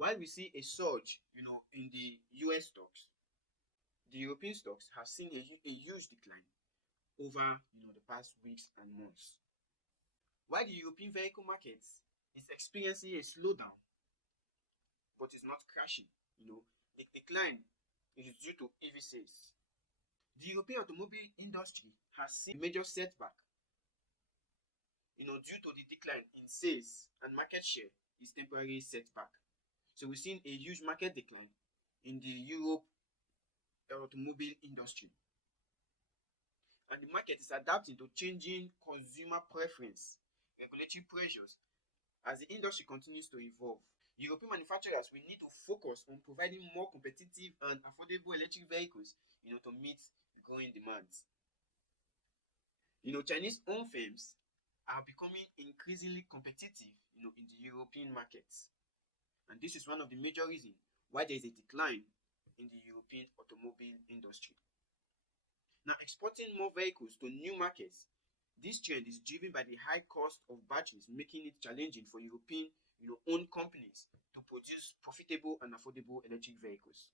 While we see a surge, in the US stocks, the European stocks have seen a huge decline over, the past weeks and months. While the European vehicle market is experiencing a slowdown, but is not crashing, the decline is due to EV sales. The European automobile industry has seen a major setback, due to the decline in sales and market share is temporary setback. So we've seen a huge market decline in the Europe automobile industry. And the market is adapting to changing consumer preference, regulatory pressures as the industry continues to evolve. European manufacturers will need to focus on providing more competitive and affordable electric vehicles, to meet the growing demands. Chinese owned firms are becoming increasingly competitive, in the European markets. And this is one of the major reasons why there is a decline in the European automobile industry. Now, exporting more vehicles to new markets, this trend is driven by the high cost of batteries, making it challenging for European, owned companies to produce profitable and affordable electric vehicles.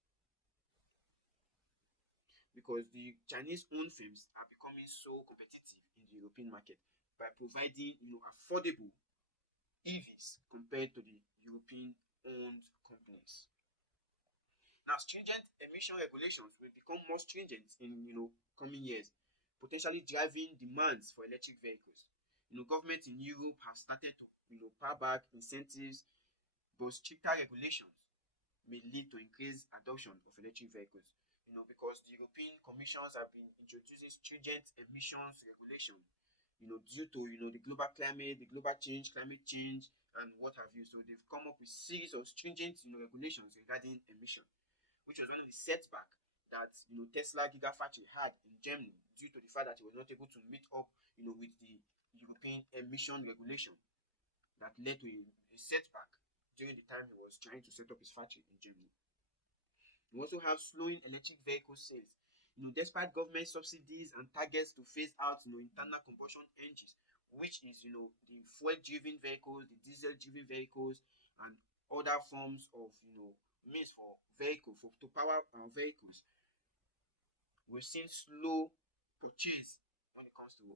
Because the Chinese owned firms are becoming so competitive in the European market by providing, affordable EVs compared to the European owned companies. Now, stringent emission regulations will become more stringent in coming years, potentially driving demands for electric vehicles. Governments in Europe have started to power back incentives, but stricter regulations may lead to increased adoption of electric vehicles. Because the European Commissions have been introducing stringent emissions regulation, due to the global climate, the global change, climate change, and what have you. So they've come up with series of stringent regulations regarding emission, which was one of the setback that Tesla Gigafactory had in Germany due to the fact that it was not able to meet up with the European emission regulation that led to a setback during the time he was trying to set up his factory in Germany. We also have slowing electric vehicle sales. Despite government subsidies and targets to phase out internal combustion engines, which is the fuel-driven vehicles, the diesel-driven vehicles, and other forms of means for to power our vehicles, we've seen slow purchase when it comes to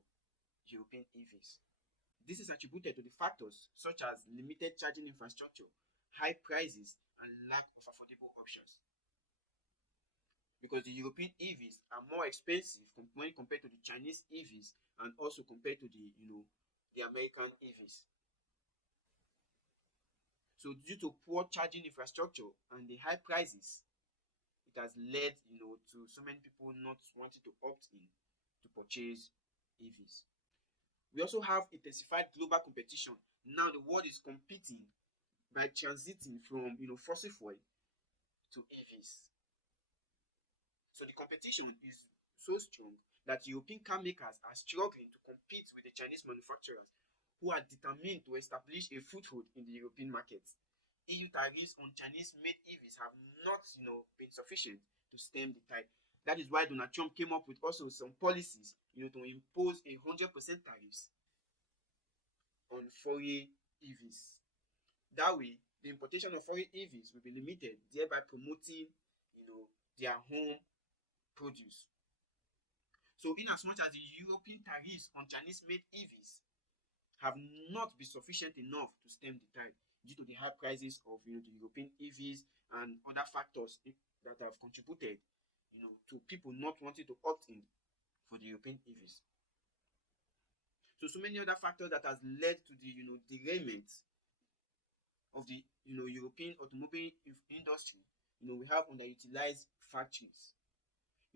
European EVs. This is attributed to the factors such as limited charging infrastructure, high prices, and lack of affordable options. Because the European EVs are more expensive when compared to the Chinese EVs and also compared to the American EVs. So due to poor charging infrastructure and the high prices, it has led to so many people not wanting to opt in to purchase EVs. We also have intensified global competition. Now the world is competing by transiting from fossil fuel to EVs. So the competition is so strong that European car makers are struggling to compete with the Chinese manufacturers who are determined to establish a foothold in the European market. EU tariffs on Chinese-made EVs have not, been sufficient to stem the tide. That is why Donald Trump came up with also some policies, to impose 100% tariffs on foreign EVs. That way, the importation of foreign EVs will be limited, thereby promoting, their home produce. So, in as much as the European tariffs on Chinese-made EVs have not been sufficient enough to stem the tide due to the high prices of the European EVs and other factors that have contributed, to people not wanting to opt in for the European EVs. So many other factors that has led to the derailment of the European automobile industry. We have underutilized factories.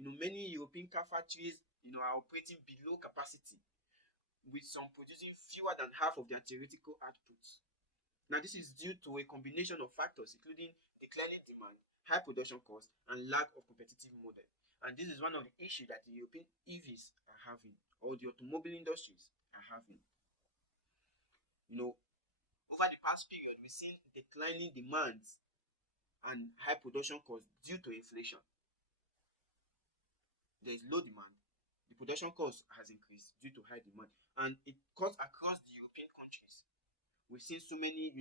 Many European car factories are operating below capacity, with some producing fewer than half of their theoretical outputs. Now, this is due to a combination of factors, including declining demand, high production costs, and lack of competitive model. And this is one of the issues that the European EVs are having, or the automobile industries are having. Over the past period, we've seen declining demands and high production costs due to inflation. There is low demand. The production cost has increased due to high demand, and it cuts across the European countries. We've seen so many,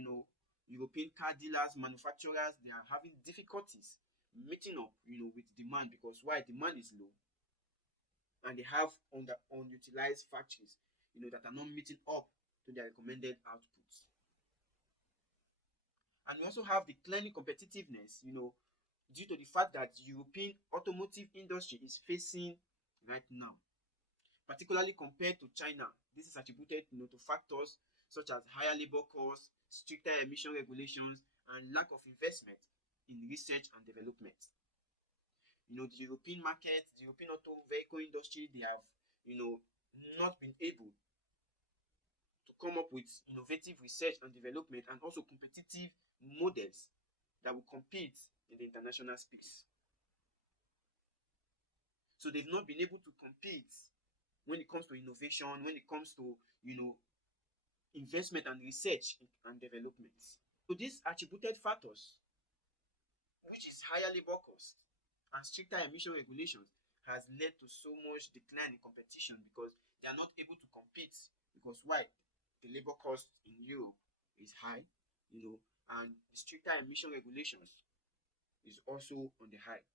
European car dealers, manufacturers, they are having difficulties meeting up, with demand, because why? Demand is low, and they have unutilized factories, that are not meeting up to their recommended outputs. And we also have declining competitiveness, due to the fact that European automotive industry is facing right now, particularly compared to China. This is attributed, to factors such as higher labor costs, stricter emission regulations, and lack of investment in research and development. The European market, the European auto vehicle industry, they have, not been able to come up with innovative research and development, and also competitive models that will compete in the international space. So they've not been able to compete when it comes to innovation, when it comes to, investment and research and development. So these attributed factors, which is higher labor costs and stricter emission regulations, has led to so much decline in competition, because they are not able to compete. Because why? The labor cost in Europe is high, and the stricter emission regulations is also on the high.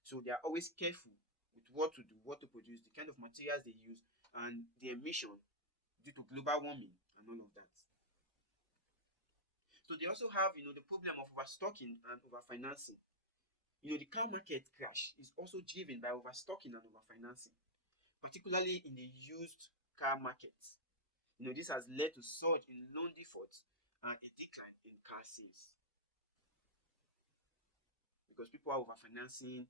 So they are always careful with what to do, what to produce, the kind of materials they use, and the emission due to global warming and all of that. So they also have, the problem of overstocking and overfinancing. The car market crash is also driven by overstocking and overfinancing, particularly in the used car market. This has led to surge in loan defaults and a decline in car sales, because people are overfinancing,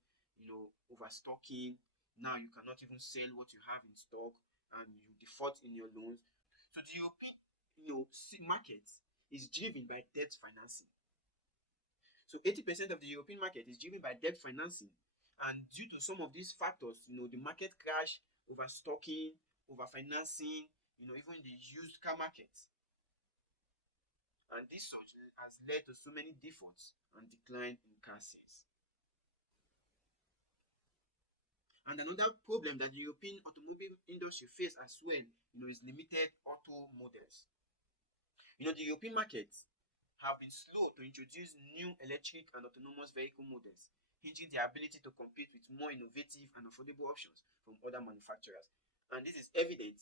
overstocking. Now you cannot even sell what you have in stock, and you default in your loans. So the European, market is driven by debt financing. So 80% of the European market is driven by debt financing. And due to some of these factors, the market crash, overstocking, overfinancing, even the used car market. And this such has led to so many defaults and decline in car sales. And another problem that the European automobile industry face as well, is limited auto models. The European markets have been slow to introduce new electric and autonomous vehicle models, hindering their ability to compete with more innovative and affordable options from other manufacturers. And this is evident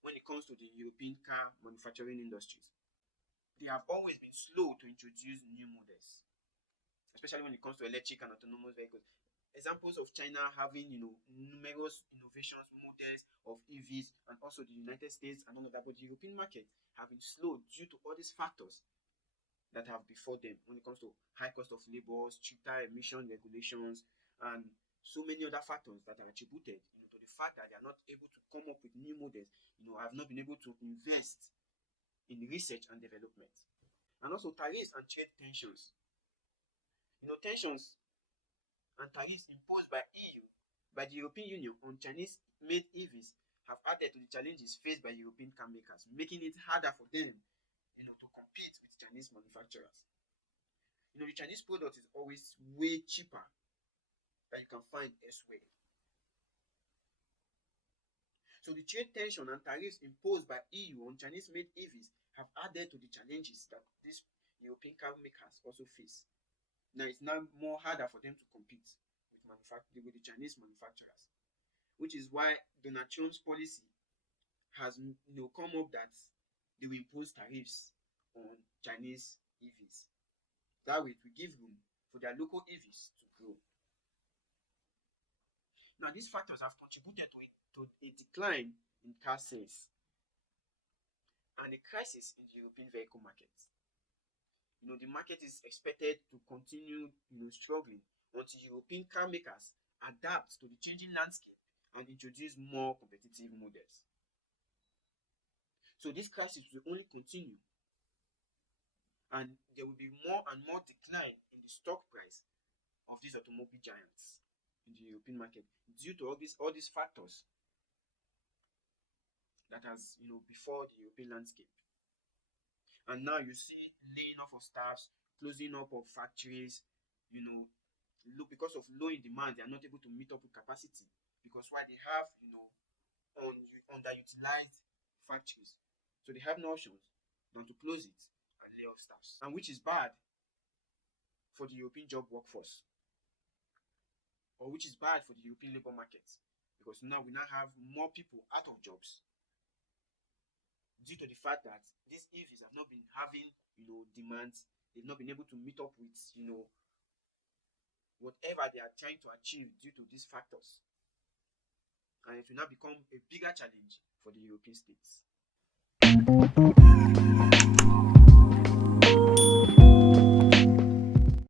when it comes to the European car manufacturing industries. They have always been slow to introduce new models, especially when it comes to electric and autonomous vehicles. Examples of China having, numerous innovations, models of EVs, and also the United States and all of that. But the European market have been slow due to all these factors that have before them, when it comes to high cost of labor, stricter emission regulations, and so many other factors that are attributed, to the fact that they are not able to come up with new models, have not been able to invest in research and development. And also tariffs and trade tensions. Tensions and tariffs imposed by EU, by the European Union on Chinese made EVs have added to the challenges faced by European car makers, making it harder for them, to compete with Chinese manufacturers. The Chinese product is always way cheaper than you can find elsewhere. So the trade tension and tariffs imposed by EU on Chinese made EVs have added to the challenges that these European car makers also face. Now it's now more harder for them to compete with the Chinese manufacturers, which is why Donald Trump's policy has, come up that they will impose tariffs on Chinese EVs. That way, it will give room for their local EVs to grow. Now, these factors have contributed to a decline in car sales and a crisis in the European vehicle market. The market is expected to continue, struggling until European car makers adapt to the changing landscape and introduce more competitive models. So this crisis will only continue, and there will be more and more decline in the stock price of these automobile giants in the European market due to all these factors that has, before the European landscape. And now you see laying off of staffs, closing up of factories, because of low in demand, they are not able to meet up with capacity, because why? They have, underutilized factories. So they have no options than to close it and lay off of staffs, and which is bad for the European job workforce, or which is bad for the European labor market, because now we now have more people out of jobs due to the fact that these EVs have not been having, demands. They've not been able to meet up with, whatever they are trying to achieve due to these factors. And it will now become a bigger challenge for the European states.